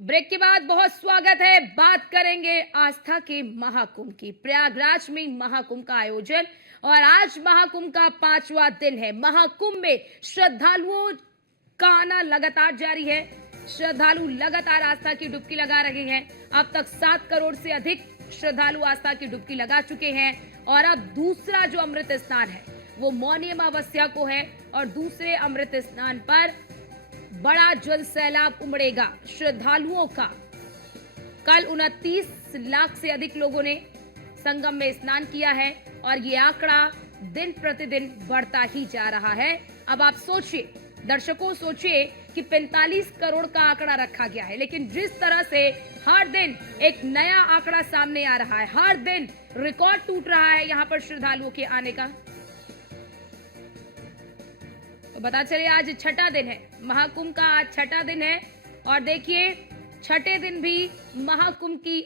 Break के बाद बहुत स्वागत है। बात करेंगे आस्था के महाकुंभ की। प्रयागराज में महाकुंभ का आयोजन और आज महाकुंभ का 5वां दिन है। महाकुंभ में श्रद्धालुओं का आना लगातार जारी है। श्रद्धालु लगातार आस्था की डुबकी लगा रहे हैं। अब तक 7 करोड़ से अधिक श्रद्धालु आस्था की डुबकी लगा चुके हैं और अब दूसरा जो अमृत स्नान है वो मौनी अमावस्या को है और दूसरे अमृत स्नान पर बड़ा जल सैलाब उमड़ेगा श्रद्धालुओं का। कल 29 लाख से अधिक लोगों ने संगम में स्नान किया है और ये आंकड़ा दिन प्रतिदिन बढ़ता ही जा रहा है। अब आप सोचिए, दर्शकों सोचिए कि 45 करोड़ का आंकड़ा रखा गया है, लेकिन जिस तरह से हर दिन एक नया आंकड़ा सामने आ रहा है, हर दिन रिकॉर्ड टूट रहा है यहां पर श्रद्धालुओं के आने का। तो बता चले आज छठा दिन है महाकुंभ का, आज छठा दिन है और देखिए छठे दिन भी महाकुंभ की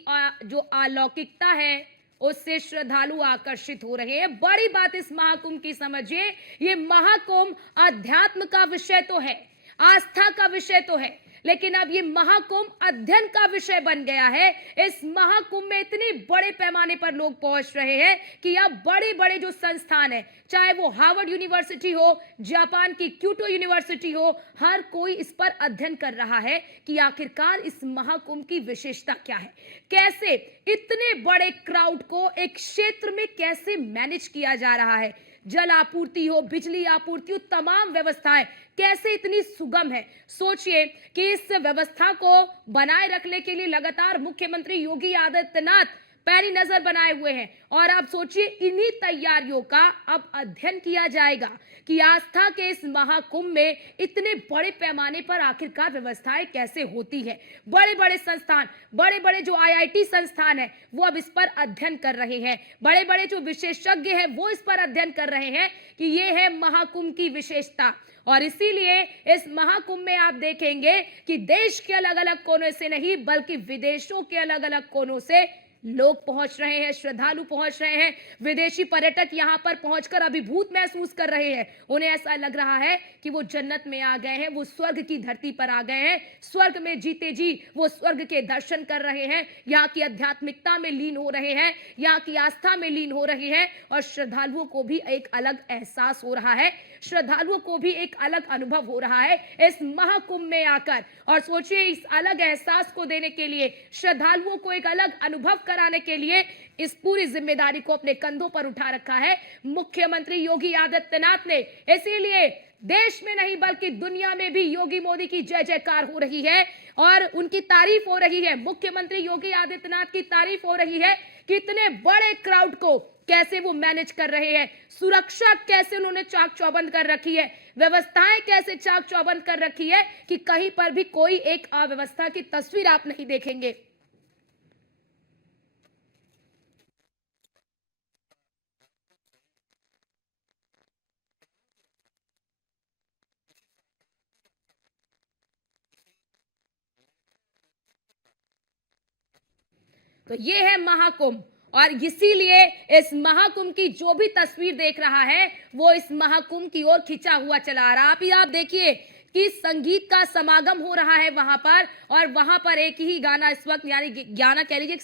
जो अलौकिकता है उससे श्रद्धालु आकर्षित हो रहे हैं। बड़ी बात इस महाकुंभ की समझिए, ये महाकुंभ अध्यात्म का विषय तो है, आस्था का विषय तो है, लेकिन अब ये महाकुंभ अध्ययन का विषय बन गया है। इस महाकुंभ में इतने बड़े पैमाने पर लोग पहुंच रहे हैं कि अब बड़े बड़े जो संस्थान है, चाहे वो हार्वर्ड यूनिवर्सिटी हो, जापान की क्योटो यूनिवर्सिटी हो, हर कोई इस पर अध्ययन कर रहा है कि आखिरकार इस महाकुंभ की विशेषता क्या है, कैसे इतने बड़े क्राउड को एक क्षेत्र में कैसे मैनेज किया जा रहा है। जल आपूर्ति हो, बिजली आपूर्ति हो, तमाम व्यवस्थाएं कैसे इतनी सुगम है। सोचिए कि इस व्यवस्था को बनाए रखने के लिए लगातार मुख्यमंत्री योगी आदित्यनाथ पैनी नजर बनाए हुए हैं और अब सोचिए इन्हीं तैयारियों का अब अध्ययन किया जाएगा कि आस्था के इस महाकुंभ में इतने बड़े पैमाने पर आखिरकार व्यवस्थाएं कैसे होती हैं। बड़े बड़े संस्थान, बड़े बड़े जो आईआईटी संस्थान है वो अब इस पर अध्ययन कर रहे हैं, बड़े बड़े जो विशेषज्ञ हैं वो इस पर अध्ययन कर रहे हैं कि ये है महाकुंभ की विशेषता। और इसीलिए इस महाकुंभ में आप देखेंगे कि देश के अलग अलग कोनों से नहीं बल्कि विदेशों के अलग अलग कोनों से लोग पहुंच रहे हैं, श्रद्धालु पहुंच रहे हैं। विदेशी पर्यटक यहां पर पहुंचकर अभिभूत महसूस कर रहे हैं। उन्हें ऐसा लग रहा है कि वो जन्नत में आ गए हैं, वो स्वर्ग की धरती पर आ गए हैं, स्वर्ग में जीते जी वो स्वर्ग के दर्शन कर रहे हैं, यहाँ की आध्यात्मिकता में लीन हो रहे हैं, यहाँ की आस्था में लीन हो रहे हैं और श्रद्धालुओं को भी एक अलग एहसास हो रहा है, श्रद्धालुओं को भी एक अलग अनुभव हो रहा है इस महाकुंभ में आकर। और सोचिए इस अलग एहसास को देने के लिए, श्रद्धालुओं को एक अलग अनुभव कराने के लिए इस पूरी जिम्मेदारी को अपने कंधों पर उठा रखा है मुख्यमंत्री योगी आदित्यनाथ ने। इसीलिए देश में नहीं बल्कि दुनिया में भी योगी मोदी की जय जयकार हो रही है और उनकी तारीफ हो रही है। मुख्यमंत्री योगी आदित्यनाथ की तारीफ हो रही है कि इतने बड़े क्राउड को कैसे वो मैनेज कर रहे हैं, सुरक्षा कैसे उन्होंने चाक चौबंद कर रखी है, व्यवस्थाएं कैसे चाक चौबंद कर रखी है कि कहीं पर भी कोई एक अव्यवस्था की तस्वीर आप नहीं देखेंगे। तो ये है महाकुंभ और इसीलिए इस महाकुंभ की जो भी तस्वीर देख रहा है वो इस महाकुंभ की ओर खिंचा हुआ चला आ रहा है। आप देखिए कि संगीत का समागम हो रहा है वहां पर और वहां पर एक ही गाना इस वक्त, यानी गाना कह लीजिए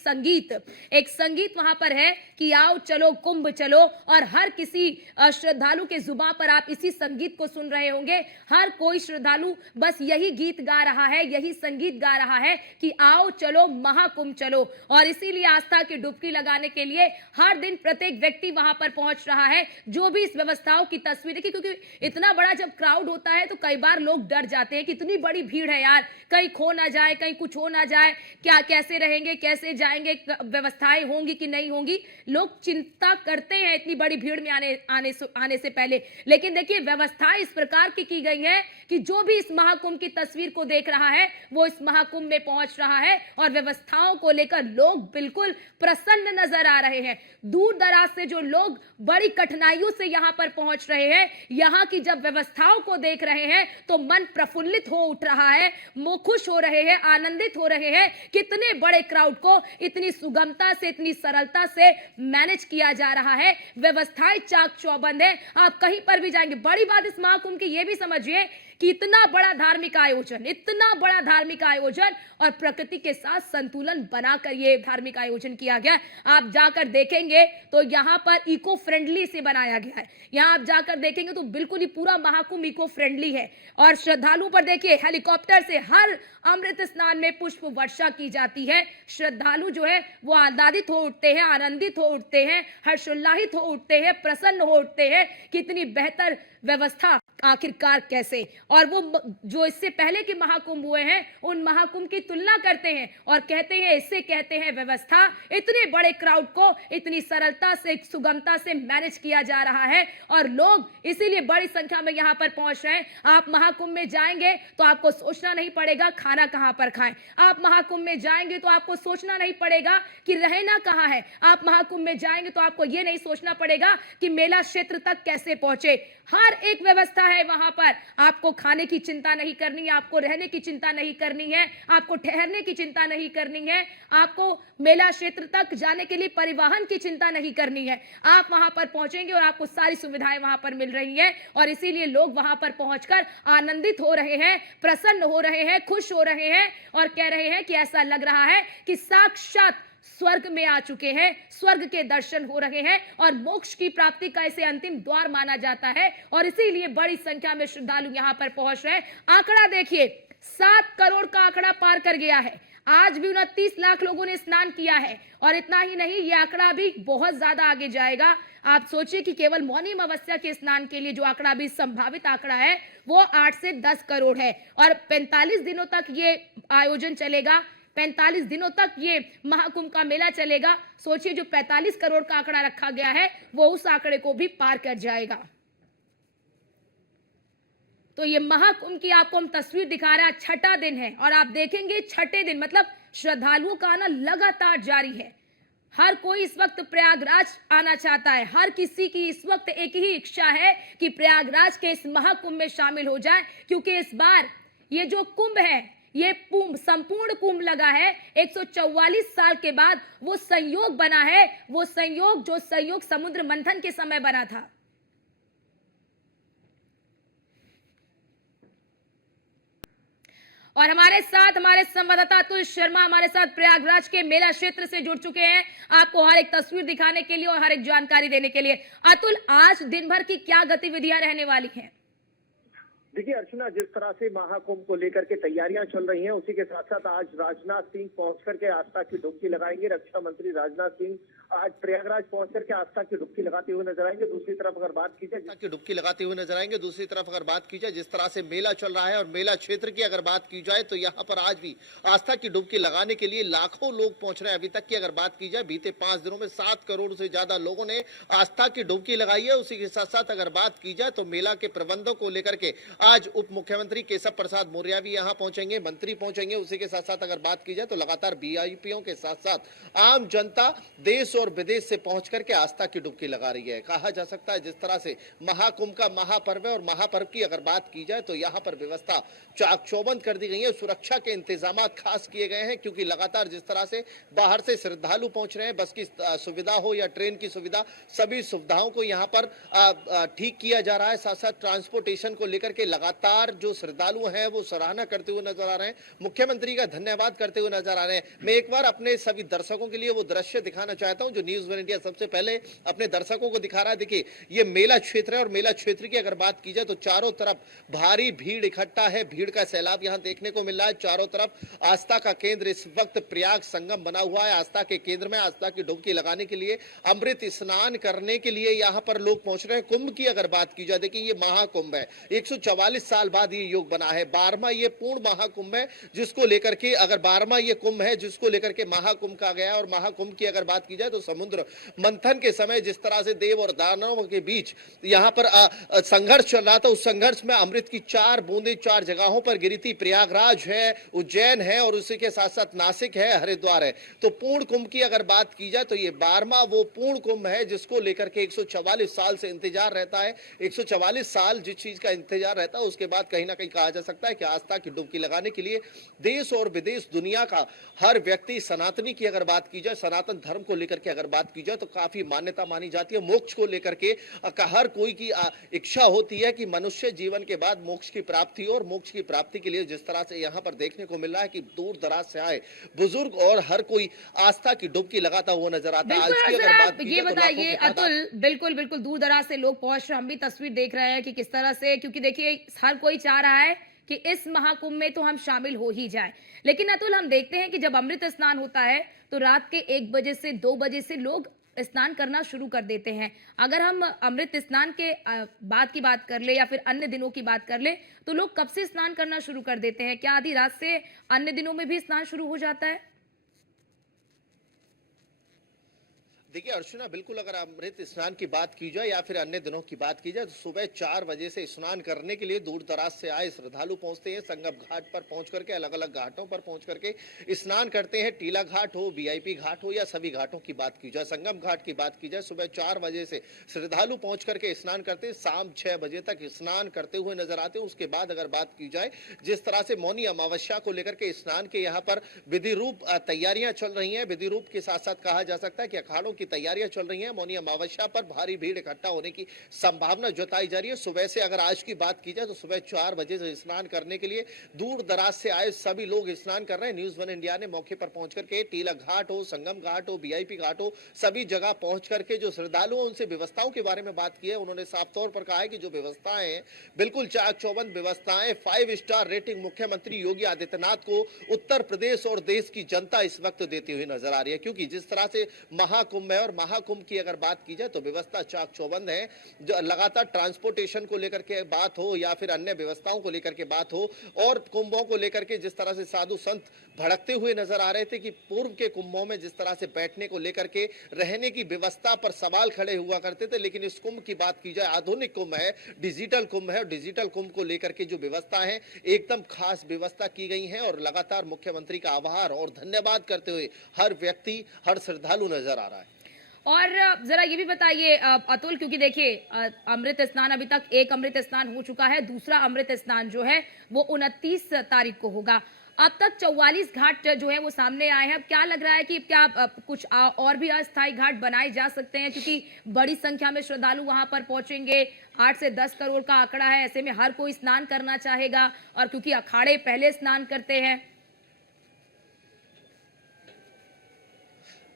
एक संगीत वहां पर है कि आओ चलो कुंभ चलो और हर किसी श्रद्धालु के जुबान पर आप इसी संगीत को सुन रहे होंगे। हर कोई श्रद्धालु बस यही गीत गा रहा है, यही संगीत गा रहा है कि आओ चलो महाकुंभ चलो। और इसीलिए आस्था की डुबकी लगाने के लिए हर दिन प्रत्येक व्यक्ति वहां पर पहुंच रहा है, जो भी इस व्यवस्थाओं की तस्वीर देखिए, क्योंकि इतना बड़ा जब क्राउड होता है तो कई बार लोग डर जाते हैं कि इतनी बड़ी भीड़ है यार, कहीं खो ना जाए, कहीं कुछ हो ना जाए, क्या कैसे रहेंगे, कैसे जाएंगे, व्यवस्थाएं होंगी कि नहीं होंगी, लोग चिंता करते हैं इतनी बड़ी भीड़ में आने से पहले। लेकिन देखिए व्यवस्थाएं इस प्रकार की गई है कि जो भी इस महाकुंभ की तस्वीर को देख रहा है वो इस महाकुंभ में पहुंच रहा है और व्यवस्थाओं को लेकर लोग बिल्कुल प्रसन्न नजर आ रहे हैं। दूर दराज से जो लोग बड़ी कठिनाइयों से यहां पर पहुंच रहे हैं, यहां की जब व्यवस्थाओं को देख रहे हैं तो मन प्रफुल्लित हो उठ रहा है, खुश हो रहे हैं, आनंदित हो रहे हैं। कितने बड़े क्राउड को इतनी सुगमता से, इतनी सरलता से मैनेज किया जा रहा है, व्यवस्थाएं चाक चौबंद है, आप कहीं पर भी जाएंगे। बड़ी बात इस महाकुंभ की यह भी समझिए कि इतना बड़ा धार्मिक आयोजन, इतना बड़ा धार्मिक आयोजन और प्रकृति के साथ संतुलन बनाकर ये धार्मिक आयोजन किया गया। आप जाकर देखेंगे तो यहाँ पर इको फ्रेंडली से बनाया गया है। यहाँ आप जाकर देखेंगे तो बिल्कुल ही पूरा महाकुंभ इको फ्रेंडली है। और श्रद्धालुओं पर देखिए हेलीकॉप्टर से हर अमृत स्नान में पुष्प वर्षा की जाती है। श्रद्धालु जो है वो आह्लादित हो उठते हैं, आनंदित हो उठते हैं, हर्षोल्लाहित हो उठते हैं, प्रसन्न हो उठते हैं। कितनी बेहतर व्यवस्था आखिरकार कैसे। और वो जो इससे पहले के महाकुंभ हुए हैं उन महाकुंभ की तुलना करते हैं और कहते हैं, इससे कहते हैं व्यवस्था। इतने बड़े क्राउड को इतनी सरलता से, सुगमता से मैनेज किया जा रहा है और लोग इसीलिए बड़ी संख्या में यहां पर पहुंच रहे हैं। आप महाकुंभ में जाएंगे तो आपको सोचना नहीं पड़ेगा खाना कहां पर खाएं। आप महाकुंभ में जाएंगे तो आपको सोचना नहीं पड़ेगा कि रहना कहां है। आप महाकुंभ में जाएंगे तो आपको यह नहीं सोचना पड़ेगा कि मेला क्षेत्र तक कैसे पहुंचे। हर एक व्यवस्था है वहां पर। आपको खाने की चिंता नहीं करनी है, आपको रहने की चिंता नहीं करनी है, आपको ठहरने की चिंता नहीं करनी है, आपको मेला क्षेत्र तक जाने के लिए परिवहन की चिंता नहीं करनी है। आप वहां पर पहुंचेंगे और आपको सारी सुविधाएं वहां पर मिल रही हैं और इसीलिए लोग वहां पर पहुंचकर आनंदित हो रहे हैं, प्रसन्न हो रहे हैं, खुश हो रहे हैं और कह रहे हैं कि ऐसा लग रहा है कि साक्षात स्वर्ग में आ चुके हैं, स्वर्ग के दर्शन हो रहे हैं और मोक्ष की प्राप्ति का इसे अंतिम द्वार माना जाता है और इसीलिए बड़ी संख्या में श्रद्धालु यहां पर पहुंच रहे हैं। आंकड़ा देखिए, 7 करोड़ का आंकड़ा पार कर गया है। आज भी 29 लाख लोगों ने स्नान किया है और इतना ही नहीं, यह आंकड़ा भी बहुत ज्यादा आगे जाएगा। आप सोचिए कि केवल मौनी अमावस्या के स्नान के लिए जो आंकड़ा भी संभावित आंकड़ा है वो 8 से 10 करोड़ है और 45 दिनों तक ये आयोजन चलेगा। 45 दिनों तक ये महाकुंभ का मेला चलेगा। सोचिए, जो 45 करोड़ का आंकड़ा रखा गया है वो उस आंकड़े को भी पार कर जाएगा। तो ये महाकुंभ की आपको हम तस्वीर दिखा रहे हैं। छठा दिन है और आप देखेंगे छठे दिन मतलब श्रद्धालुओं का आना लगातार जारी है। हर कोई इस वक्त प्रयागराज आना चाहता है। हर किसी की इस वक्त एक ही इच्छा है कि प्रयागराज के इस महाकुंभ में शामिल हो जाए, क्योंकि इस बार ये जो कुंभ है ये संपूर्ण कुंभ लगा है। 144 साल के बाद वो संयोग बना है, वो संयोग जो संयोग समुद्र मंथन के समय बना था। और हमारे साथ हमारे संवाददाता अतुल शर्मा हमारे साथ प्रयागराज के मेला क्षेत्र से जुड़ चुके हैं, आपको हर एक तस्वीर दिखाने के लिए और हर एक जानकारी देने के लिए। अतुल, आज दिन भर की क्या गतिविधियां रहने वाली हैं? देखिए अर्चना, जिस तरह से महाकुंभ को लेकर के तैयारियां चल रही हैं, उसी के साथ साथ आज राजनाथ सिंह पहुंच करके आस्था की डुबकी लगाएंगे। रक्षा मंत्री राजनाथ सिंह आज प्रयागराज पहुंच करके आस्था की डुबकी लगाते हुए नजर आएंगे। दूसरी तरफ अगर बात की जाए, की डुबकी लगाते हुए नजर आएंगे। दूसरी तरफ अगर बात की जाए, जिस तरह से मेला चल रहा है और मेला क्षेत्र की अगर बात की जाए तो यहाँ पर आज भी आस्था की डुबकी लगाने के लिए लाखों लोग पहुंच रहे हैं। अभी तक की अगर बात की जाए, बीते 5 दिनों में 7 करोड़ से ज्यादा लोगों ने आस्था की डुबकी लगाई है। उसी के साथ साथ अगर बात की जाए तो मेला के प्रबंधों को लेकर के आज उप मुख्यमंत्री केशव प्रसाद मौर्य भी यहाँ पहुंचेंगे, मंत्री पहुंचेंगे। उसी के साथ साथ अगर बात की जाए तो लगातार वीआईपीओं के साथ साथ आम जनता देश और विदेश से पहुंच करके आस्था की डुबकी लगा रही है। कहा जा सकता है जिस तरह से महाकुंभ का महापर्व है और महापर्व की अगर बात की जाए तो यहाँ पर व्यवस्था चाक चौबंद कर दी गई है। सुरक्षा के इंतजाम खास किए गए हैं, क्योंकि लगातार जिस तरह से बाहर से श्रद्धालु पहुंच रहे हैं, बस की सुविधा हो या ट्रेन की सुविधा, सभी सुविधाओं को यहाँ पर ठीक किया जा रहा है। साथ साथ ट्रांसपोर्टेशन को लेकर के लगातार जो श्रद्धालु हैं वो सराहना करते हुए नजर आ रहे हैं, मुख्यमंत्री का धन्यवाद करते हुए नजर आ रहे हैं। मैं एक बार अपने सभी दर्शकों के लिए वो दृश्य दिखाना चाहता हूं जो न्यूज़ 1 इंडिया सबसे पहले अपने दर्शकों को दिखा रहा है। देखिए, ये मेला क्षेत्र है और मेला क्षेत्र की अगर बात की जाए तो चारों तरफ भारी भीड़ इकट्ठा है, भीड़ का सैलाब यहां देखने को मिल रहा है। चारों तरफ आस्था का केंद्र इस वक्त प्रयाग संगम बना हुआ है। आस्था के केंद्र में आस्था की डुबकी लगाने के लिए, अमृत स्नान करने के लिए यहां पर लोग पहुंच रहे हैं। कुंभ की अगर बात की जाए, देखिए ये महाकुंभ है, 144 साल बाद ये योग बना है। 12वां ये पूर्ण महाकुंभ है, जिसको लेकर के अगर 12वां ये कुंभ है जिसको लेकर के महाकुंभ कहा गया है। और महाकुंभ की अगर बात की जाए तो समुद्र मंथन के समय जिस तरह से देव और दानवों के बीच यहां पर संघर्ष चल रहा था, उस संघर्ष में अमृत की 4 बूंदें 4 जगहों पर गिरी थी। प्रयागराज है, उज्जैन है और उसी के साथ साथ नासिक है, हरिद्वार है। तो पूर्ण कुंभ की अगर बात की जाए तो ये 12वां वो पूर्ण कुंभ है जिसको लेकर के 144 साल से इंतजार रहता है। 144 साल जिस चीज का इंतजार रहता रहता है, उसके बाद कहीं ना कहीं कहा जा सकता है कि आस्था की डुबकी लगाने के लिए देश और विदेश दुनिया का हर व्यक्ति, सनातनी की अगर बात की जाए, सनातन धर्म को लेकर के अगर बात की जाए तो काफी मान्यता मानी जाती है। मोक्ष को लेकर के हर कोई की इच्छा होती है कि मनुष्य जीवन के बाद मोक्ष की प्राप्ति हो, और मोक्ष की प्राप्ति के लिए जिस तरह से यहाँ पर देखने को मिल रहा है कि दूर दराज से आए बुजुर्ग और हर कोई आस्था की डुबकी लगाता हुआ नजर आता है। बिल्कुल, आज और की सर अगर आप बात की ये जाए तो लाखों बताइए की तादाद। अतुल, बिल्कुल, बिल्कुल दूर दराज से लोग पहुंच रहे हैं, हम भी तस्वीर देख रहे हैं कि किस तरह से, क्योंकि देखिए हर कोई चाह रहा है कि इस महाकुंभ में तो हम शामिल हो ही जाएं। लेकिन अतुल, हम देखते हैं कि जब अमृत स्नान होता है तो रात के 1 बजे से 2 बजे से लोग स्नान करना शुरू कर देते हैं। अगर हम अमृत स्नान के बाद की बात कर ले या फिर अन्य दिनों की बात कर ले, तो लोग कब से स्नान करना शुरू कर देते हैं? क्या आधी रात से अन्य दिनों में भी स्नान शुरू हो जाता है? देखिए अर्चना, बिल्कुल अगर अमृत स्नान की बात की जाए या फिर अन्य दिनों की बात की जाए तो सुबह 4 बजे से स्नान करने के लिए दूर दराज से आए श्रद्धालु पहुंचते हैं। संगम घाट पर पहुंच करके, अलग अलग घाटों पर पहुंच करके स्नान करते हैं। टीला घाट हो, वीआईपी घाट हो या सभी घाटों की बात की जाए, संगम घाट की बात की जाए, सुबह 4 बजे से श्रद्धालु पहुंच करके स्नान करते हैं। शाम 6 बजे तक स्नान करते हुए नजर आते हैं। उसके बाद अगर बात की जाए जिस तरह से मौनी अमावस्या को लेकर के स्नान के यहाँ पर विधि रूप तैयारियां चल रही हैं, विधि रूप के साथ साथ कहा जा सकता है कि अखाड़ों की तैयारियां चल रही हैं। मौनी अमावस्या पर भारी भीड़ इकट्ठा होने की संभावना जताई जा रही है। सुबह से अगर आज की बात की जाए तो सुबह 4 बजे से स्नान करने के लिए दूर दराज से आए सभी लोग स्नान कर रहे हैं। न्यूज़ 1 इंडिया ने मौके पर पहुंच करके टीला घाट हो, संगम घाट हो, वीआईपी घाट हो, सभी जगह पहुंच करके जो श्रद्धालु हैं उनसे व्यवस्थाओं के बारे में बात की है। उन्होंने साफ तौर पर कहा है कि जो व्यवस्थाएं हैं बिल्कुल चाक चौबंद व्यवस्थाएं, 5 स्टार रेटिंग मुख्यमंत्री योगी आदित्यनाथ को उत्तर प्रदेश और देश की जनता इस वक्त देती हुई नजर आ रही है। क्योंकि जिस तरह से महाकुंभ है और महाकुंभ की अगर बात की जाए तो व्यवस्था चाक चौबंद है। जो लगातार ट्रांसपोर्टेशन को लेकर के बात हो या फिर अन्य व्यवस्थाओं को लेकर के बात हो, और कुंभों को लेकर के जिस तरह से साधु संत भड़कते हुए नजर आ रहे थे कि पूर्व के कुंभों में जिस तरह से बैठने को लेकर के, रहने की व्यवस्था पर सवाल खड़े हुआ करते थे, लेकिन इस कुंभ की बात की जाए, आधुनिक कुंभ है, डिजिटल कुंभ है, और डिजिटल कुंभ को लेकर के जो व्यवस्था है एकदम खास व्यवस्था की गई है। और लगातार मुख्यमंत्री का आभार और धन्यवाद करते हुए हर व्यक्ति, हर श्रद्धालु नजर आ रहा है। और जरा ये भी बताइए अतुल, क्योंकि देखिए अमृत स्नान, अभी तक एक अमृत स्नान हो चुका है, दूसरा अमृत स्नान जो है वो 29 तारीख को होगा। अब तक 44 घाट जो है वो सामने आए हैं। अब क्या लग रहा है कि क्या कुछ और भी अस्थायी घाट बनाए जा सकते हैं, क्योंकि बड़ी संख्या में श्रद्धालु वहां पर पहुंचेंगे। 8 से 10 करोड़ का आंकड़ा है, ऐसे में हर कोई स्नान करना चाहेगा, और क्योंकि अखाड़े पहले स्नान करते हैं।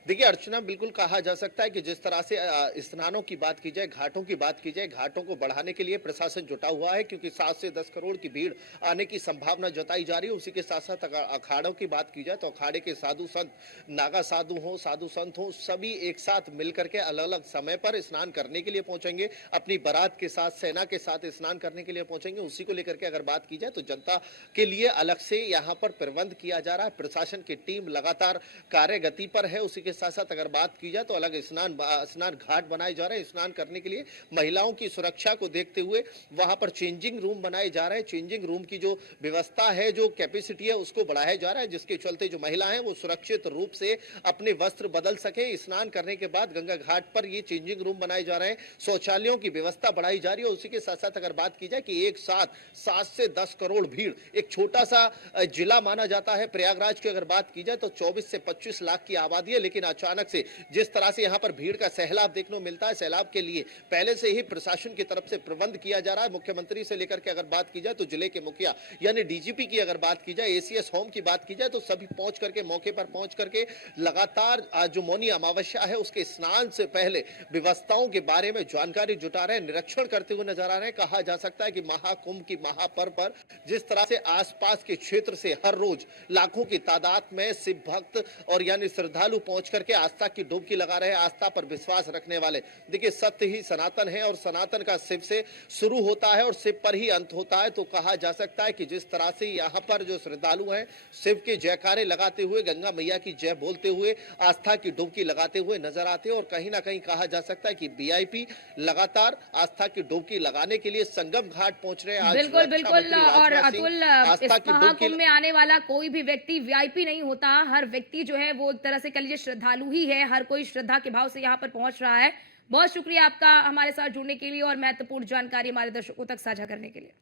देखिए अर्चना, बिल्कुल कहा जा सकता है कि जिस तरह से स्नानों की बात की जाए, घाटों की बात की जाए, घाटों को बढ़ाने के लिए प्रशासन जुटा हुआ है, क्योंकि 7 से 10 करोड़ की भीड़ आने की संभावना जताई जा रही है। उसी के साथ साथ अगर अखाड़ों की बात की जाए तो अखाड़े के साधु संत, नागा साधु हो, साधु संत हो, सभी एक साथ मिलकर के अलग अलग समय पर स्नान करने के लिए पहुंचेंगे। अपनी बारात के साथ, सेना के साथ स्नान करने के लिए पहुंचेंगे। उसी को लेकर के अगर बात की जाए तो जनता के लिए अलग से यहाँ पर प्रबंध किया जा रहा है। प्रशासन की टीम लगातार कार्यगति पर है। उसी के साथ साथ अगर बात की जाए तो अलग स्नान घाट बनाए जा रहे हैं। स्नान करने के लिए महिलाओं की सुरक्षा को देखते हुए वहां पर चेंजिंग रूम बनाए जा रहे हैं। चेंजिंग रूम की जो व्यवस्था है, जो कैपेसिटी है, उसको बढ़ाया जा रहा है, जिसके चलते जो महिला है वो सुरक्षित रूप से अपने वस्त्र बदल सके। स्नान करने के बाद गंगा घाट पर ये चेंजिंग रूम बनाए जा रहे हैं। शौचालयों की व्यवस्था बढ़ाई जा रही है। उसी के साथ साथ अगर बात की जाए कि एक साथ 7 से 10 करोड़ भीड़, एक छोटा सा जिला माना जाता है प्रयागराज की अगर बात की जाए तो 24 से 25 लाख की आबादी है, लेकिन अचानक से जिस तरह से यहां पर भीड़ का सैलाब देखने को मिलता है, सैलाब के लिए पहले से ही प्रशासन की तरफ से प्रबंध किया जा रहा है। मुख्यमंत्री से लेकर के अगर बात की जाए तो जिले के मुखिया यानी डीजीपी की अगर बात की जाए, एसीएस होम की बात की जाए तो सभी पहुंच करके, मौके पर पहुंच करके लगातार जो मौनी अमावस्या है उसके स्नान से पहले व्यवस्थाओं के बारे में जानकारी जुटा रहे हैं, निरीक्षण करते हुए नजर आ रहे हैं। कहा जा सकता है कि महाकुंभ की महापर्व पर जिस तरह से आसपास के क्षेत्र से हर रोज लाखों की तादाद में शिव भक्त और यानी श्रद्धालु पहुंच करके आस्था की डुबकी लगा रहे हैं। आस्था पर विश्वास रखने वाले, देखिए सत्य ही सनातन है और सनातन का शिव से शुरू होता है और शिव पर ही अंत होता है। तो कहा जा सकता है कि जिस तरह से यहाँ पर जो श्रद्धालु हैं शिव के जयकारे लगाते हुए, गंगा मैया की जय बोलते हुए, आस्था की डुबकी लगाते हुए नजर आते हैं। और कहीं ना कहीं कहा जा सकता है कि वीआईपी लगातार आस्था की डुबकी लगाने के लिए संगम घाट पहुंच रहे हैं। आज बिल्कुल बिल्कुल। और अतुल, इस आस्था की डुबकी महाकुंभ में आने वाला कोई भी व्यक्ति वीआईपी नहीं होता। हर व्यक्ति जो है वो एक तरह से कह लीजिए श्रद्धालु ही है। हर कोई श्रद्धा के भाव से यहाँ पर पहुंच रहा है। बहुत शुक्रिया आपका हमारे साथ जुड़ने के लिए और महत्वपूर्ण जानकारी हमारे दर्शकों तक साझा करने के लिए।